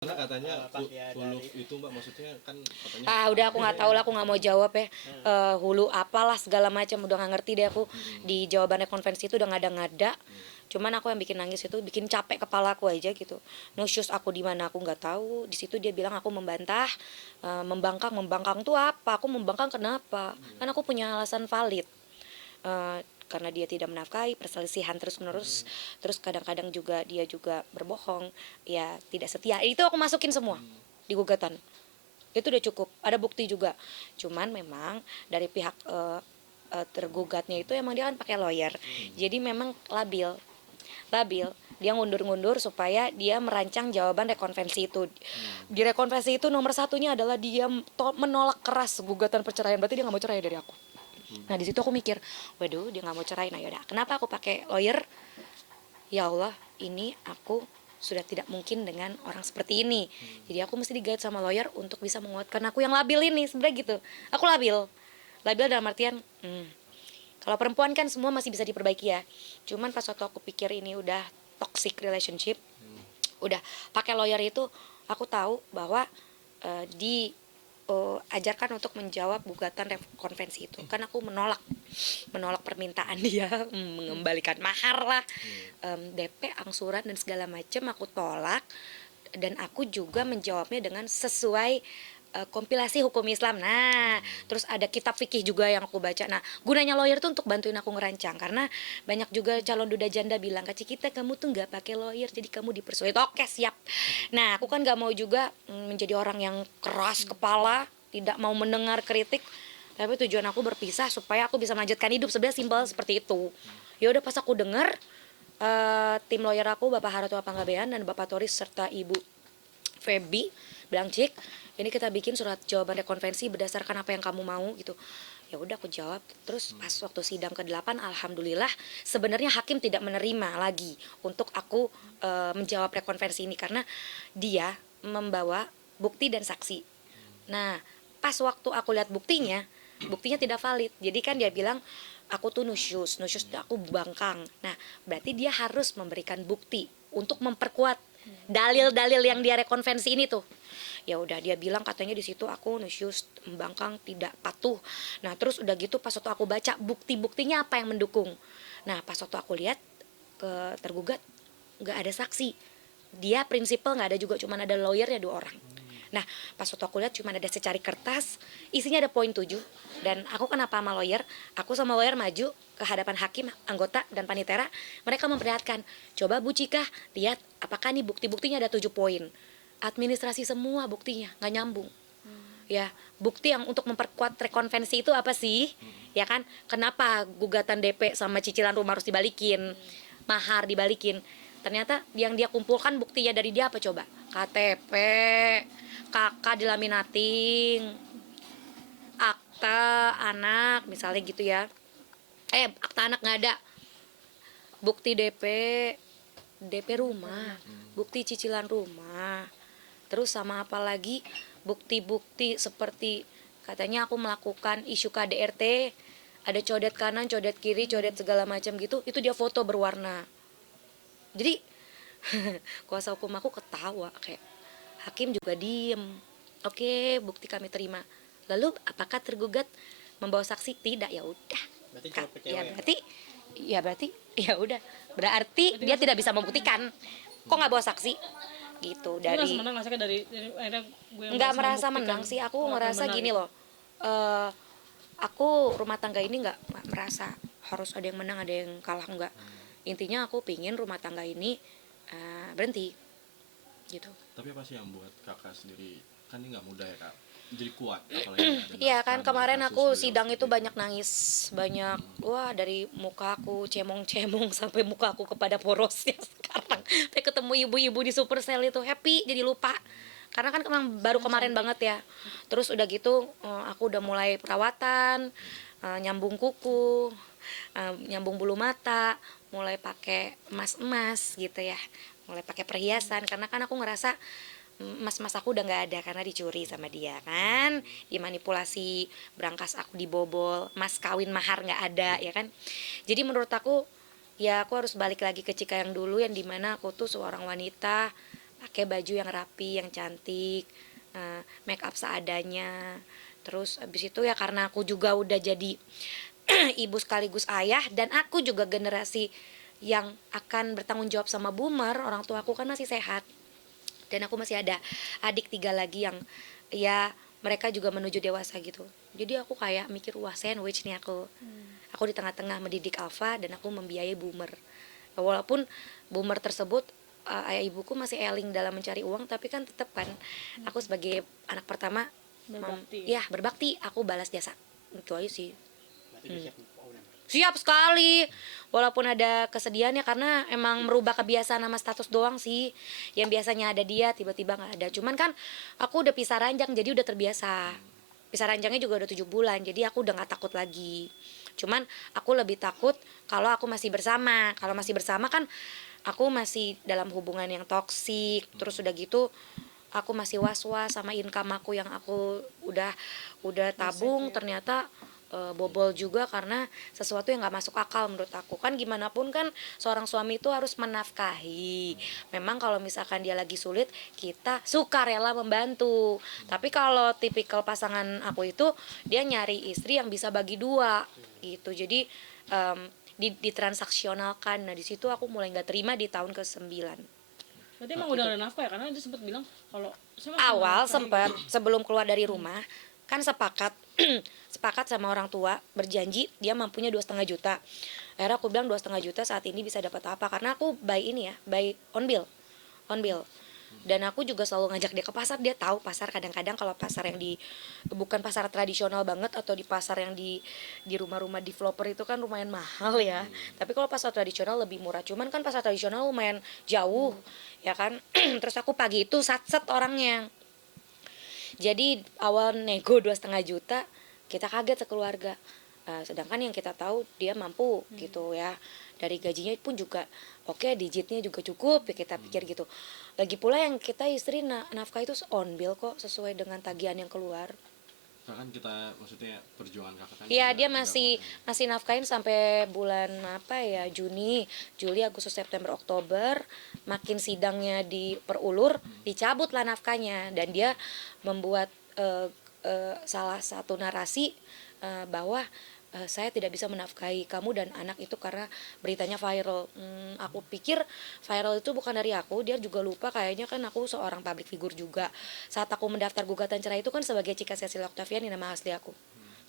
Karena katanya hulu itu Mbak, maksudnya kan katanya Udah aku nggak tahu lah, aku nggak mau jawab ya. Hulu apalah segala macam, udah nggak ngerti deh aku. Di jawabannya konvensi itu udah ngada-ngada. Cuman aku yang bikin nangis itu, bikin capek kepala aku aja gitu. No shoes aku di mana aku nggak tahu. Di situ dia bilang aku membantah, membangkang tuh apa? Aku membangkang kenapa? Kan aku punya alasan valid. Karena dia tidak menafkahi, perselisihan terus menerus, terus kadang-kadang juga dia juga berbohong, ya tidak setia, itu aku masukin semua di gugatan. Itu udah cukup, ada bukti juga. Cuman memang dari pihak tergugatnya itu emang dia kan pakai lawyer, jadi memang labil dia ngundur-ngundur supaya dia merancang jawaban rekonvensi itu. Di rekonvensi itu nomor satunya adalah dia menolak keras gugatan perceraian, berarti dia nggak mau cerai dari aku. Nah di situ aku mikir, waduh dia nggak mau cerai, nah yaudah kenapa aku pakai lawyer? Ya Allah, ini aku sudah tidak mungkin dengan orang seperti ini. Jadi aku mesti di-guide sama lawyer untuk bisa menguatkan aku yang labil ini, sebenarnya gitu. Aku labil dalam artian, kalau perempuan kan semua masih bisa diperbaiki ya. Cuman pas waktu aku pikir ini udah toxic relationship, udah pakai lawyer itu, aku tahu bahwa di ajarkan untuk menjawab gugatan konvensi itu. Kan aku menolak permintaan dia, mengembalikan mahar lah, DP, angsuran dan segala macam aku tolak, dan aku juga menjawabnya dengan sesuai kompilasi hukum Islam. Nah, terus ada kitab fikih juga yang aku baca. Nah, gunanya lawyer tuh untuk bantuin aku ngerancang, karena banyak juga calon duda janda bilang, Kak Cikita kamu tuh nggak pakai lawyer, jadi kamu dipersulit. Oke, siap. Nah, aku kan nggak mau juga menjadi orang yang keras kepala, tidak mau mendengar kritik. Tapi tujuan aku berpisah supaya aku bisa melanjutkan hidup, sebenarnya simpel seperti itu. Ya udah pas aku dengar tim lawyer aku Bapak Haratua Panggabean dan Bapak Toris serta Ibu Feby bilang, Cik, ini kita bikin surat jawaban rekonvensi berdasarkan apa yang kamu mau gitu. Ya udah aku jawab. Terus pas waktu sidang ke-8 alhamdulillah sebenarnya hakim tidak menerima lagi untuk aku menjawab rekonvensi ini karena dia membawa bukti dan saksi. Nah, pas waktu aku lihat buktinya tidak valid. Jadi kan dia bilang aku tuh nusyus aku bangkang. Nah, berarti dia harus memberikan bukti untuk memperkuat dalil-dalil yang dia rekonvensi ini tuh. Ya udah dia bilang katanya di situ aku nusyus, membangkang, tidak patuh. Nah, terus udah gitu pas waktu aku baca bukti-buktinya apa yang mendukung. Nah, pas waktu aku lihat ke tergugat nggak ada saksi. Dia prinsipal nggak ada juga, cuma ada lawyernya 2 orang. Nah, pas waktu aku lihat cuma ada secari kertas, isinya ada poin 7. Dan aku kenapa sama lawyer? Aku sama lawyer maju ke hadapan hakim, anggota, dan panitera. Mereka memperlihatkan, coba Bu Cika, lihat apakah nih bukti-buktinya ada 7 poin. Administrasi semua buktinya, nggak nyambung. Ya, bukti yang untuk memperkuat rekonvensi itu apa sih? Ya kan, kenapa gugatan DP sama cicilan rumah harus dibalikin, mahar dibalikin? Ternyata yang dia kumpulkan buktinya dari dia apa coba? KTP, kakak dilaminating, akta anak misalnya gitu ya. Akta anak nggak ada, bukti DP rumah, bukti cicilan rumah, terus sama apa lagi, bukti-bukti seperti katanya aku melakukan isu KDRT, ada codet kanan, codet kiri, codet segala macam gitu, itu dia foto berwarna. Jadi kuasa hukum aku ketawa, kayak hakim juga diem. Oke, bukti kami terima. Lalu apakah tergugat membawa saksi? Tidak, ya udah. Berarti cuma Ya PCW. berarti ya udah. Berarti dia tidak bisa membuktikan. Kok nggak bawa saksi? Gitu Tapi dari. merasa menang nggak sih Kak, dari akhirnya gue yang Nggak berhasil merasa membuktikan menang sih. Aku apa yang ngerasa benar gini gitu. loh. eh aku rumah tangga ini nggak merasa harus ada yang menang ada yang kalah, nggak. Intinya aku pingin rumah tangga ini berhenti gitu. tapi apa sih yang buat kakak sendiri, kan ini nggak mudah ya kak, jadi kuat apalagi ada Iya kan, nafkah dari kemarin kasus aku beliau sidang seperti itu banyak nangis, banyak, wah dari muka aku cemong-cemong sampai muka aku kepada porosnya sekarang. Sampai ketemu ibu-ibu di Supercell itu happy, jadi lupa. Karena kan emang baru kemarin banget ya. Terus udah gitu aku udah mulai perawatan, nyambung kuku, nyambung bulu mata, mulai pakai emas-emas gitu ya. Mulai pakai perhiasan karena kan aku ngerasa mas-mas aku udah nggak ada karena dicuri sama dia kan, dimanipulasi, berangkas aku dibobol, mas kawin mahar nggak ada ya kan. Jadi menurut aku ya aku harus balik lagi ke Cika yang dulu, yang dimana aku tuh seorang wanita pakai baju yang rapi, yang cantik, make up seadanya. Terus abis itu ya karena aku juga udah jadi ibu sekaligus ayah, dan aku juga generasi yang akan bertanggung jawab sama boomer. Orang tua aku kan masih sehat, dan aku masih ada adik 3 lagi yang ya mereka juga menuju dewasa gitu. Jadi aku kayak mikir, wah sandwich nih aku di tengah-tengah mendidik alpha dan aku membiayai boomer. Walaupun boomer tersebut ayah ibuku masih eling dalam mencari uang, tapi kan tetap kan aku sebagai anak pertama Berbakti. ya berbakti, aku balas jasa. Itu aja sih. Berarti udah siap move on. Siap sekali, walaupun ada kesedihannya karena emang merubah kebiasaan sama status doang sih. Yang biasanya ada dia tiba-tiba nggak ada. Cuman kan aku udah pisah ranjang, jadi udah terbiasa. Pisah ranjangnya juga udah 7 bulan, jadi aku udah nggak takut lagi. Cuman aku lebih takut kalau aku masih bersama. Kalau masih bersama kan aku masih dalam hubungan yang toksik. Terus udah gitu aku masih was-was sama income aku yang aku udah tabung, ternyata bobol juga karena sesuatu yang nggak masuk akal menurut aku. Kan gimana pun kan seorang suami itu harus menafkahi. Memang kalau misalkan dia lagi sulit, kita suka rela membantu. Tapi kalau tipikal pasangan aku itu, dia nyari istri yang bisa bagi 2 gitu. Jadi ditransaksionalkan. Nah di situ aku mulai nggak terima di tahun ke-9. Berarti emang udah ada nafkah ya, karena dia sempat bilang kalau saya masih Awal nafkah sempat gitu. sebelum keluar dari rumah kan sepakat sepakat sama orang tua, berjanji dia mampunya 2,5 juta. Akhirnya aku bilang 2,5 juta saat ini bisa dapat apa, karena aku buy ini ya, buy on bill. Dan aku juga selalu ngajak dia ke pasar. Dia tahu pasar, kadang-kadang kalau pasar yang di bukan pasar tradisional banget atau di pasar yang di rumah-rumah developer itu kan lumayan mahal ya. Tapi kalau pasar tradisional lebih murah. Cuman kan pasar tradisional lumayan jauh ya kan. Terus aku pagi itu satset orangnya. Jadi awal nego 2,5 juta, kita kaget sekeluarga. Sedangkan yang kita tahu dia mampu gitu ya. Dari gajinya pun juga oke, digitnya juga cukup ya, kita pikir gitu. Lagi pula yang kita istri nafkah itu on bill kok, sesuai dengan tagihan yang keluar. Kan kita maksudnya perjuangan kakak kan Iya, juga dia agak masih nafkahin sampai bulan apa ya, Juni, Juli, Agustus, September, Oktober. Makin sidangnya diperulur, dicabut lah nafkahnya, dan dia membuat salah satu narasi bahwa saya tidak bisa menafkahi kamu dan anak itu karena beritanya viral. Aku pikir viral itu bukan dari aku, dia juga lupa kayaknya kan aku seorang public figure juga. Saat aku mendaftar gugatan cerai itu kan sebagai Cika Cecilia Octaviani nama asli aku.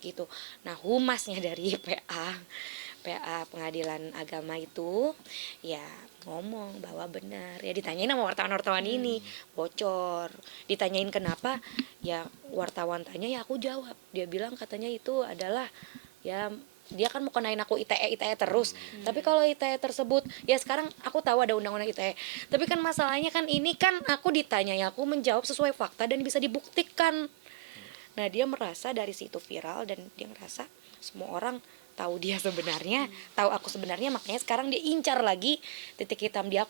Gitu. Nah, humasnya dari PA Pengadilan Agama itu ya ngomong bahwa benar. Ya ditanyain sama wartawan-wartawan ini, bocor. Ditanyain kenapa? Ya wartawan tanya, ya aku jawab. Dia bilang katanya itu adalah ya dia kan mau kenain aku ITE terus. Tapi kalau ITE tersebut ya sekarang aku tahu ada undang-undang ITE. Tapi kan masalahnya kan ini kan aku ditanya, ya aku menjawab sesuai fakta dan bisa dibuktikan. Nah, dia merasa dari situ viral dan dia ngerasa semua orang tahu dia sebenarnya, tahu aku sebenarnya, makanya sekarang dia incar lagi titik hitam dia.